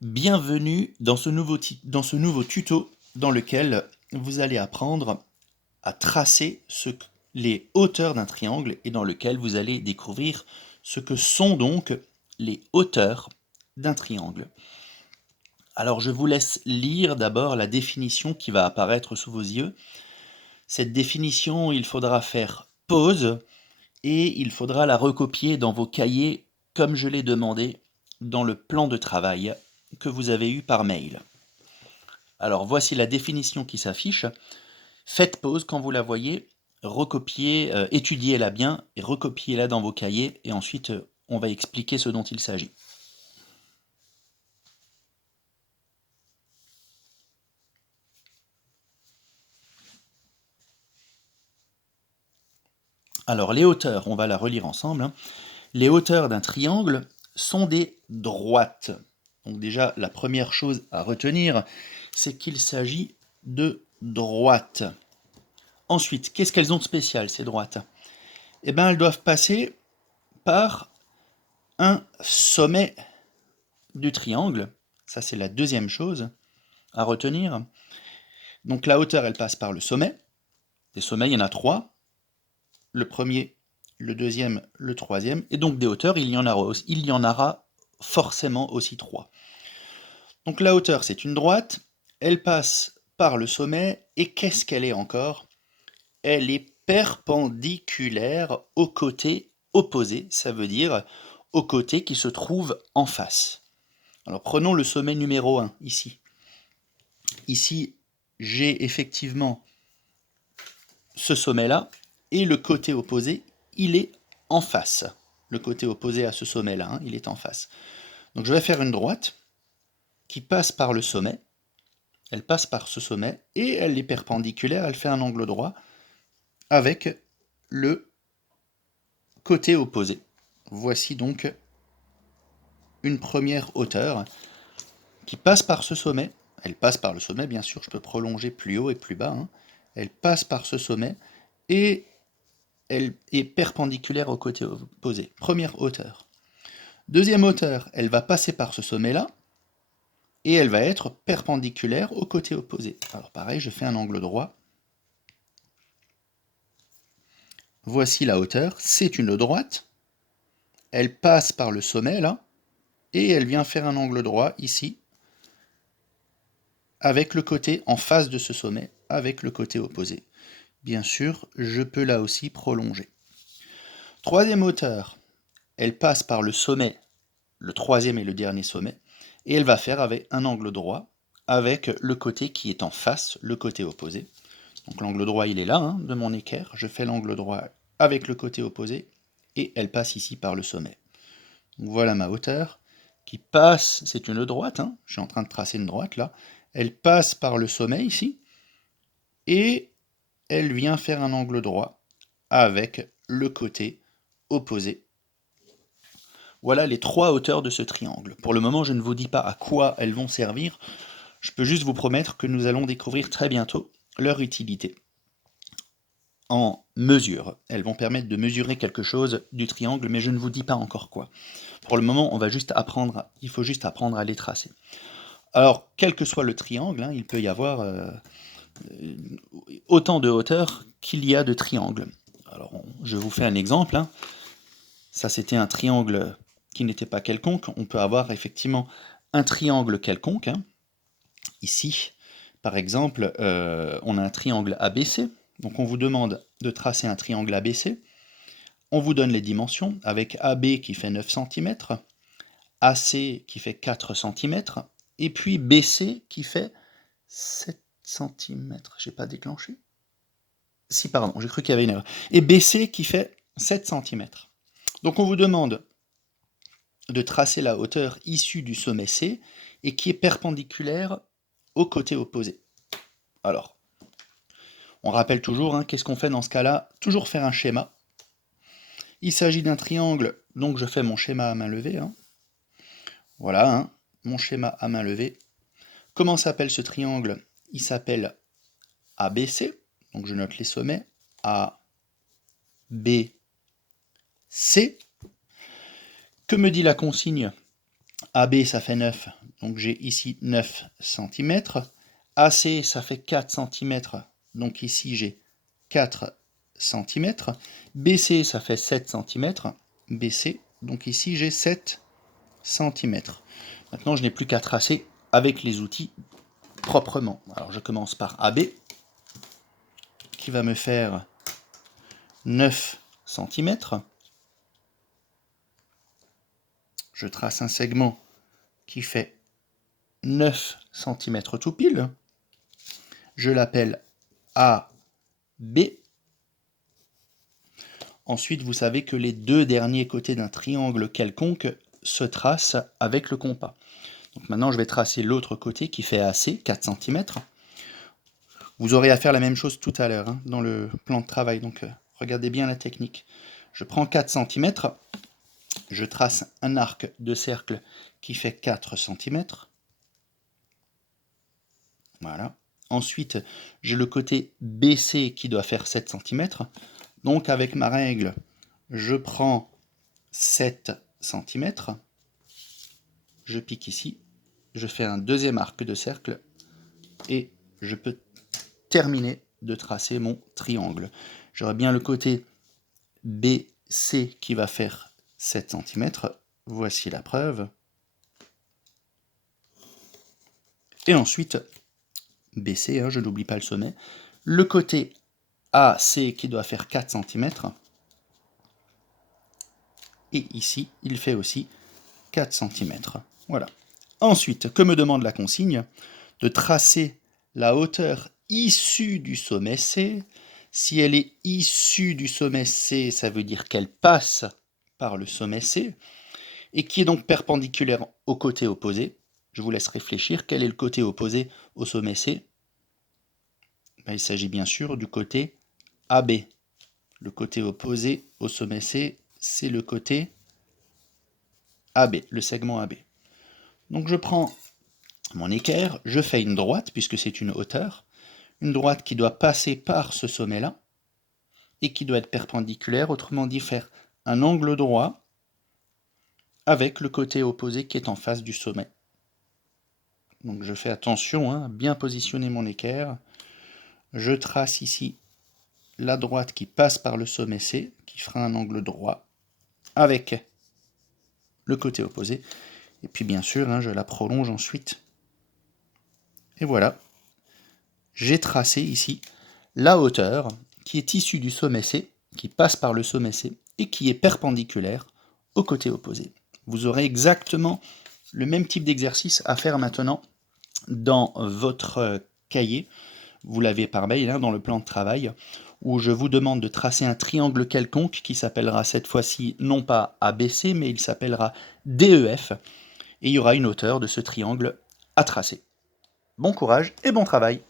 Bienvenue dans ce nouveau tuto dans lequel vous allez apprendre à tracer les hauteurs d'un triangle et dans lequel vous allez découvrir ce que sont donc les hauteurs d'un triangle. Alors je vous laisse lire d'abord la définition qui va apparaître sous vos yeux. Cette définition, il faudra faire pause et il faudra la recopier dans vos cahiers comme je l'ai demandé dans le plan de travail que vous avez eu par mail. Alors voici la définition qui s'affiche. Faites pause quand vous la voyez, recopiez, étudiez-la bien et recopiez-la dans vos cahiers et ensuite on va expliquer ce dont il s'agit. Alors les hauteurs, on va la relire ensemble. Les hauteurs d'un triangle sont des droites. Donc déjà, la première chose à retenir, c'est qu'il s'agit de droites. Ensuite, qu'est-ce qu'elles ont de spécial, ces droites? Eh bien, elles doivent passer par un sommet du triangle. Ça, c'est la deuxième chose à retenir. Donc la hauteur, elle passe par le sommet. Des sommets, il y en a 3. Le premier, le deuxième, le troisième. Et donc des hauteurs, il y en aura forcément aussi 3. Donc la hauteur, c'est une droite. Elle passe par le sommet. Et qu'est-ce qu'elle est encore? Elle est perpendiculaire au côté opposé. Ça veut dire au côté qui se trouve en face. Alors prenons le sommet numéro 1 ici. Ici, j'ai effectivement ce sommet-là, et le côté opposé, il est en face. Le côté opposé à ce sommet-là, il est en face. Donc je vais faire une droite qui passe par le sommet, elle passe par ce sommet, et elle est perpendiculaire, elle fait un angle droit avec le côté opposé. Voici donc une première hauteur qui passe par ce sommet. Elle passe par le sommet, bien sûr, je peux prolonger plus haut et plus bas. Elle passe par ce sommet et elle est perpendiculaire au côté opposé. Première hauteur. Deuxième hauteur, elle va passer par ce sommet-là et elle va être perpendiculaire au côté opposé. Alors pareil, je fais un angle droit. Voici la hauteur, c'est une droite. Elle passe par le sommet là et elle vient faire un angle droit ici avec le côté en face de ce sommet, avec le côté opposé. Bien sûr, je peux là aussi prolonger. Troisième hauteur, elle passe par le sommet, le troisième et le dernier sommet, et elle va faire avec un angle droit avec le côté qui est en face, le côté opposé. Donc l'angle droit, il est là, de mon équerre. Je fais l'angle droit avec le côté opposé, et elle passe ici par le sommet. Donc voilà ma hauteur, qui passe, c'est une droite, je suis en train de tracer une droite là, elle passe par le sommet ici, et elle vient faire un angle droit avec le côté opposé. Voilà les 3 hauteurs de ce triangle. Pour le moment, je ne vous dis pas à quoi elles vont servir, je peux juste vous promettre que nous allons découvrir très bientôt leur utilité. En mesure, elles vont permettre de mesurer quelque chose du triangle, mais je ne vous dis pas encore quoi. Pour le moment, il faut juste apprendre à les tracer. Alors, quel que soit le triangle, il peut y avoir autant de hauteurs qu'il y a de triangles. Alors, je vous fais un exemple. Ça, c'était un triangle qui n'était pas quelconque. On peut avoir effectivement un triangle quelconque. Ici, par exemple, on a un triangle ABC. Donc, on vous demande de tracer un triangle ABC. On vous donne les dimensions avec AB qui fait 9 cm, AC qui fait 4 cm, et puis BC qui fait 7 cm. J'ai pas déclenché? Si, pardon, j'ai cru qu'il y avait une erreur. Et BC qui fait 7 cm. Donc on vous demande de tracer la hauteur issue du sommet C et qui est perpendiculaire au côté opposé. Alors, on rappelle toujours, qu'est-ce qu'on fait dans ce cas-là? Toujours faire un schéma. Il s'agit d'un triangle, donc je fais mon schéma à main levée. Voilà, mon schéma à main levée. Comment s'appelle ce triangle? Il s'appelle ABC, donc je note les sommets, A, B, C. Que me dit la consigne? AB ça fait 9, Donc j'ai ici 9 cm. AC, ça fait 4 cm. Donc ici, j'ai 4 cm. BC, ça fait 7 cm. BC, donc ici, j'ai 7 cm. Maintenant, je n'ai plus qu'à tracer avec les outils proprement. Alors, je commence par AB, qui va me faire 9 cm. Je trace un segment qui fait 9 cm tout pile. Je l'appelle AB. Ensuite, vous savez que les deux derniers côtés d'un triangle quelconque se tracent avec le compas. Donc maintenant, je vais tracer l'autre côté qui fait AC, 4 cm. Vous aurez à faire la même chose tout à l'heure dans le plan de travail, donc regardez bien la technique. Je prends 4 cm, je trace un arc de cercle qui fait 4 cm. Voilà. Ensuite, j'ai le côté BC qui doit faire 7 cm. Donc avec ma règle, je prends 7 cm, je pique ici, je fais un deuxième arc de cercle et je peux terminer de tracer mon triangle. J'aurai bien le côté BC qui va faire 7 cm. Voici la preuve. Et ensuite, BC, je n'oublie pas le sommet. Le côté AC qui doit faire 4 cm. Et ici, il fait aussi 4 cm. Voilà. Ensuite, que me demande la consigne? De tracer la hauteur issue du sommet C. Si elle est issue du sommet C, ça veut dire qu'elle passe par le sommet C, et qui est donc perpendiculaire au côté opposé. Je vous laisse réfléchir. Quel est le côté opposé au sommet C? Il s'agit bien sûr du côté AB. Le côté opposé au sommet C, c'est le côté AB, le segment AB. Donc je prends mon équerre, je fais une droite, puisque c'est une hauteur, une droite qui doit passer par ce sommet-là, et qui doit être perpendiculaire, autrement dit faire un angle droit avec le côté opposé qui est en face du sommet. Donc je fais attention à bien positionner mon équerre. Je trace ici la droite qui passe par le sommet C, qui fera un angle droit avec le côté opposé. Et puis bien sûr, je la prolonge ensuite. Et voilà, j'ai tracé ici la hauteur qui est issue du sommet C, qui passe par le sommet C, et qui est perpendiculaire au côté opposé. Vous aurez exactement le même type d'exercice à faire maintenant dans votre cahier. Vous l'avez par mail dans le plan de travail, où je vous demande de tracer un triangle quelconque qui s'appellera cette fois-ci non pas ABC, mais il s'appellera DEF, et il y aura une hauteur de ce triangle à tracer. Bon courage et bon travail!